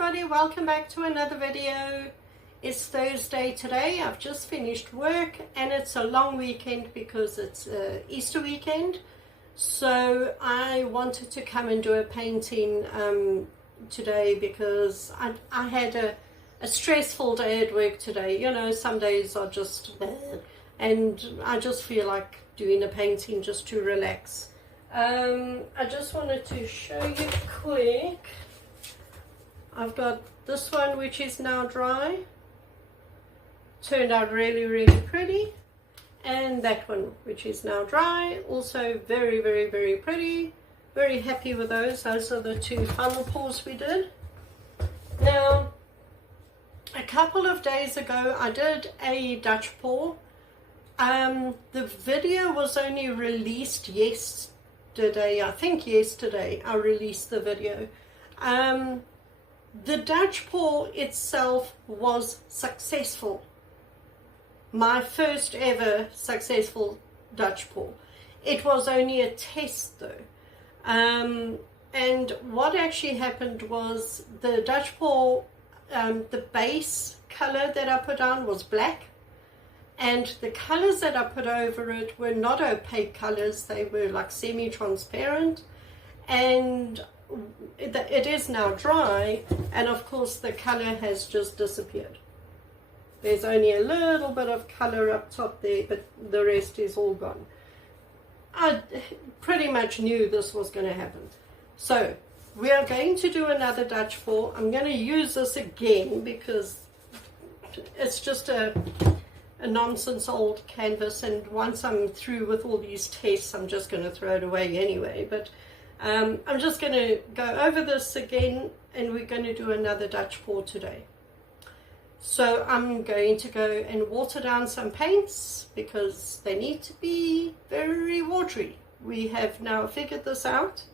everybody, welcome back to another video. It's Thursday today. I've just finished work and it's a long weekend because it's Easter weekend. So I wanted to come and do a painting today because I had a stressful day at work today. You know, some days are just and I just feel like doing a painting just to relax. I just wanted to show you quick. I've got this one which is now dry. Turned out really pretty. And that one which is now dry, also very pretty. Very happy with those. Those are the two final pours we did. Now, a couple of days ago I did a Dutch pour. The video was only released yesterday. I think yesterday I released the video. The Dutch pour itself was successful. My first ever successful Dutch pour. It was only a test though. And what actually happened was the Dutch pour, the base color that I put on was black. And the colors that I put over it were not opaque colors. They were like semi-transparent. And it is now dry, and of course the color has just disappeared. There's only a little bit of color up top there, but the rest is all gone. I pretty much knew this was going to happen. So we are going to do another Dutch pour. I'm going to use this again because it's just a nonsense old canvas, and once I'm through with all these tests I'm just going to throw it away anyway. But I'm just going to go over this again, and we're going to do another Dutch pour today. So I'm going to go and water down some paints because they need to be very watery. We have now figured this out.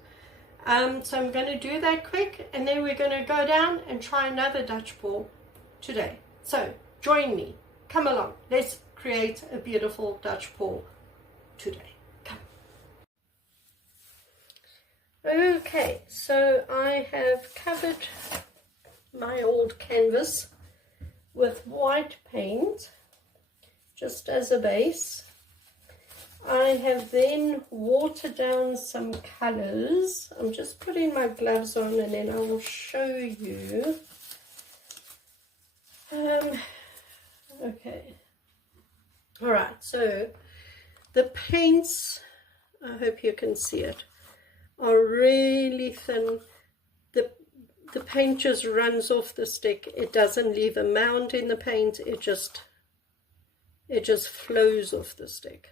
So I'm going to do that quick, and then we're going to go down and try another Dutch pour today. So join me. Come along. Let's create a beautiful Dutch pour today. Okay, so I have covered my old canvas with white paint just as a base. I have then watered down some colors. I'm just putting my gloves on and then I will show you. Okay, all right, so the paints, I hope you can see it, are really thin. The paint just runs off the stick. It doesn't leave a mound in the paint. It just flows off the stick.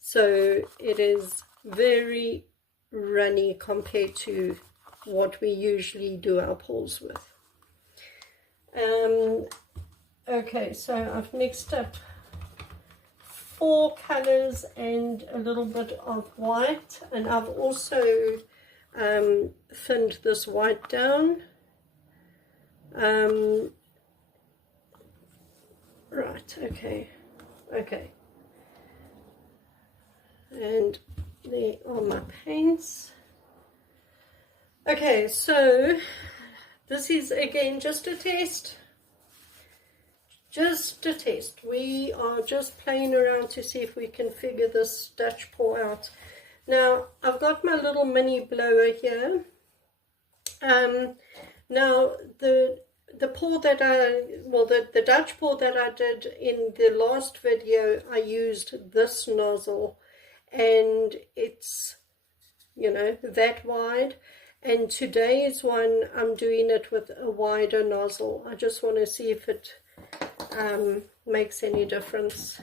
So it is very runny compared to what we usually do our pours with. Okay, so I've mixed up 4 colors and a little bit of white, and I've also thinned this white down. Right, okay, and there are my paints. Okay, so this is again just a test. Just a test. We are just playing around to see if we can figure this Dutch pour out. Now, I've got my little mini blower here. Now, the pour that the Dutch pour that I did in the last video, I used this nozzle, and it's, you know, that wide. And today's one, I'm doing it with a wider nozzle. I just want to see if it makes any difference.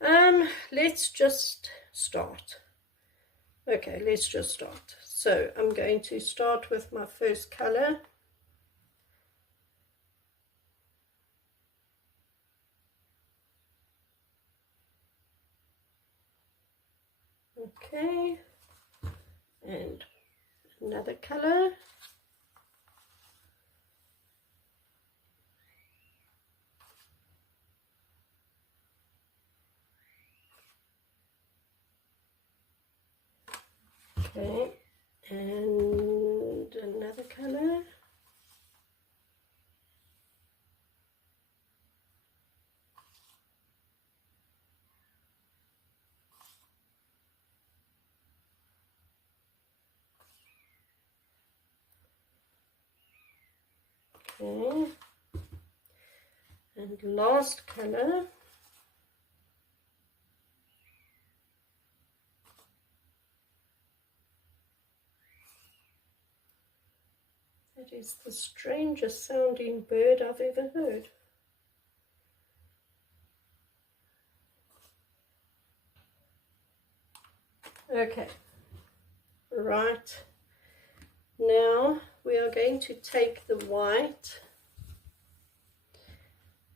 Let's just start. Okay, let's just start. So I'm going to start with my first color. Okay, and another color. Okay, and another color. Okay. And last color. That is the strangest sounding bird I've ever heard. Okay, right, now we are going to take the white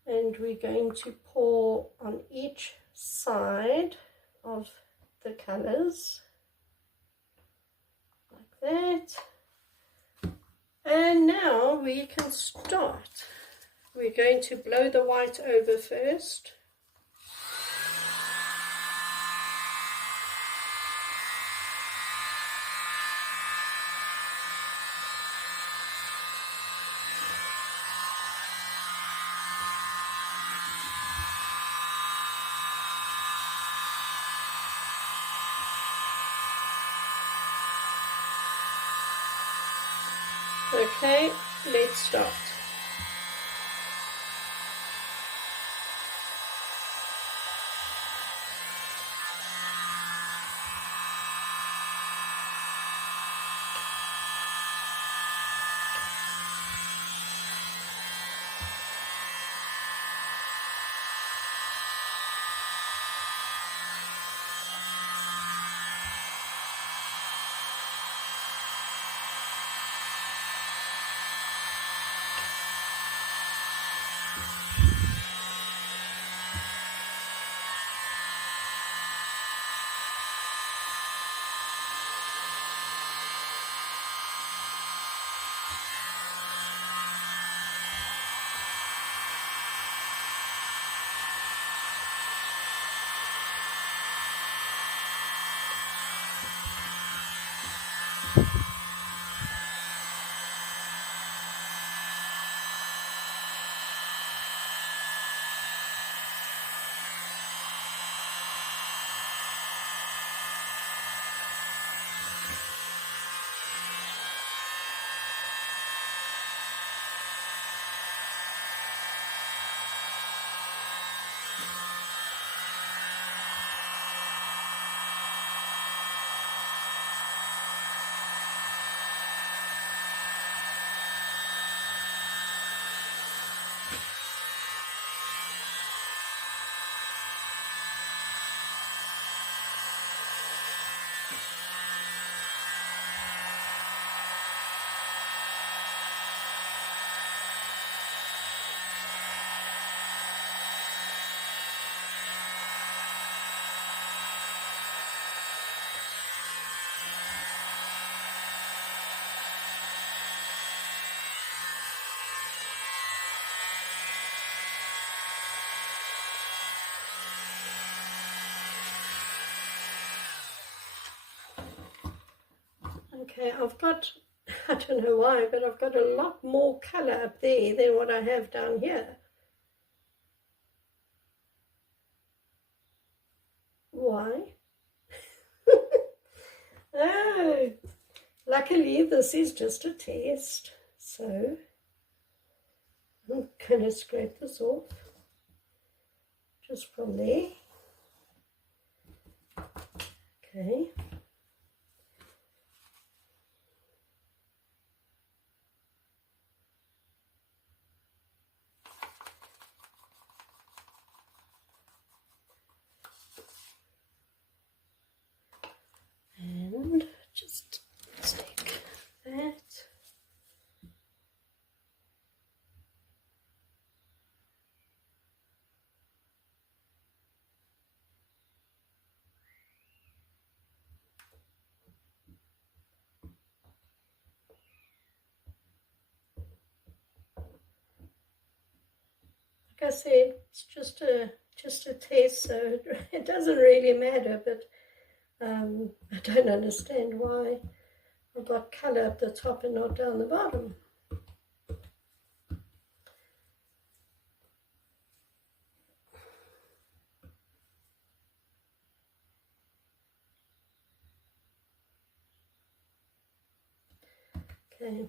and we're going to pour on each side of the colors like that. And now we can start. We're going to blow the white over first. Okay, let's start. Okay, I've got, I don't know why, but I've got a lot more colour up there than what I have down here. Why? Oh, luckily this is just a test. So I'm going to scrape this off just from there. Okay. And just stick that. Like I said, it's just a test, so it doesn't really matter, but I don't understand why I've got colour up the top and not down the bottom. Okay,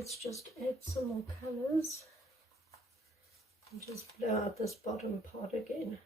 let's just add some more colors and just blow out this bottom part again.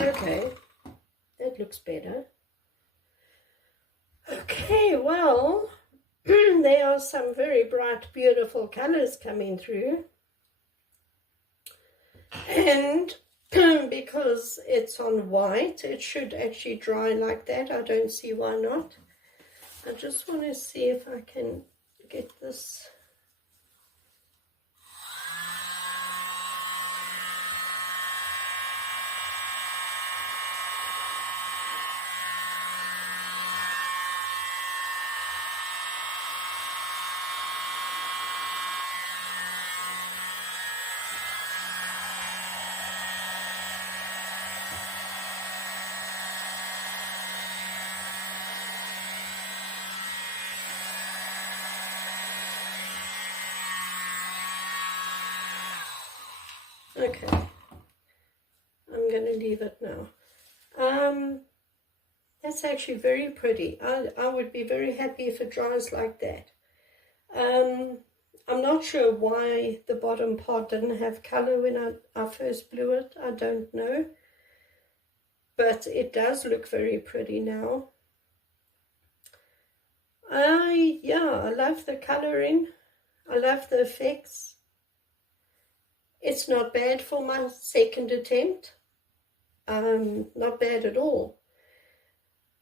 Okay, that looks better. Okay, well, there are some very bright, beautiful colors coming through. And because it's on white, it should actually dry like that. I don't see why not. I just want to see if I can get this. Okay, I'm going to leave it now. That's actually very pretty. I would be very happy if it dries like that. I'm not sure why the bottom part didn't have color when I first blew it. I don't know. But it does look very pretty now. Yeah, I love the coloring. I love the effects. It's not bad for my second attempt. Not bad at all.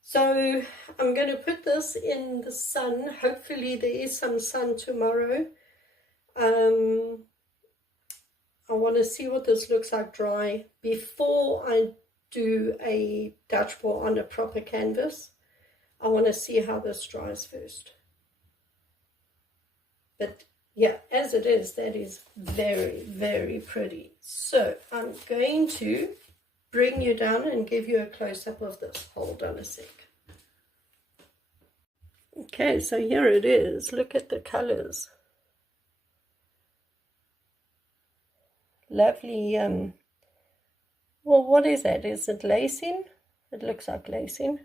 So I'm going to put this in the sun. Hopefully there is some sun tomorrow. I want to see what this looks like dry before I do a Dutch pour on a proper canvas. I want to see how this dries first. But yeah, as it is, that is very, very pretty. So I'm going to bring you down and give you a close-up of this. Hold on a sec. Okay, so here it is. Look at the colors. Lovely. Well, what is that? Is it lacing? It looks like lacing.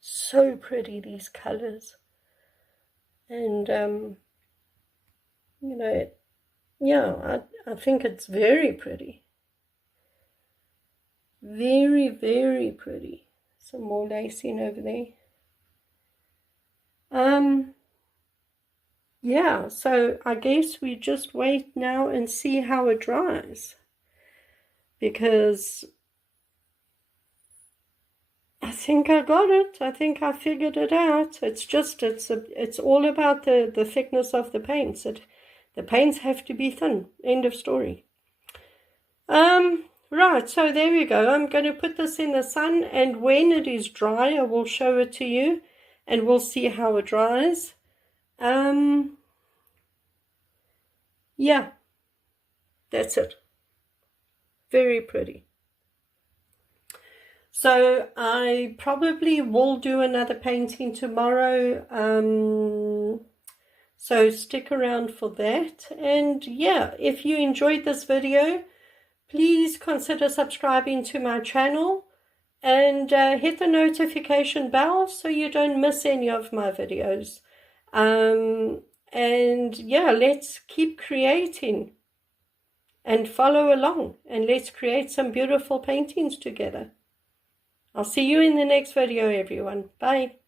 So pretty, these colors. And you know, yeah, I think it's very pretty. Very, very pretty. Some more lacing over there. Yeah, so I guess we just wait now and see how it dries, because I think I got it. I think I figured it out. It's all about the thickness of the paints. The paints have to be thin. End of story. Right, so there we go. I'm going to put this in the sun, and when it is dry, I will show it to you, and we'll see how it dries. Yeah, that's it. Very pretty. So I probably will do another painting tomorrow. So stick around for that. And yeah, if you enjoyed this video, please consider subscribing to my channel and hit the notification bell so you don't miss any of my videos. And yeah, let's keep creating and follow along, and let's create some beautiful paintings together. I'll see you in the next video, everyone. Bye.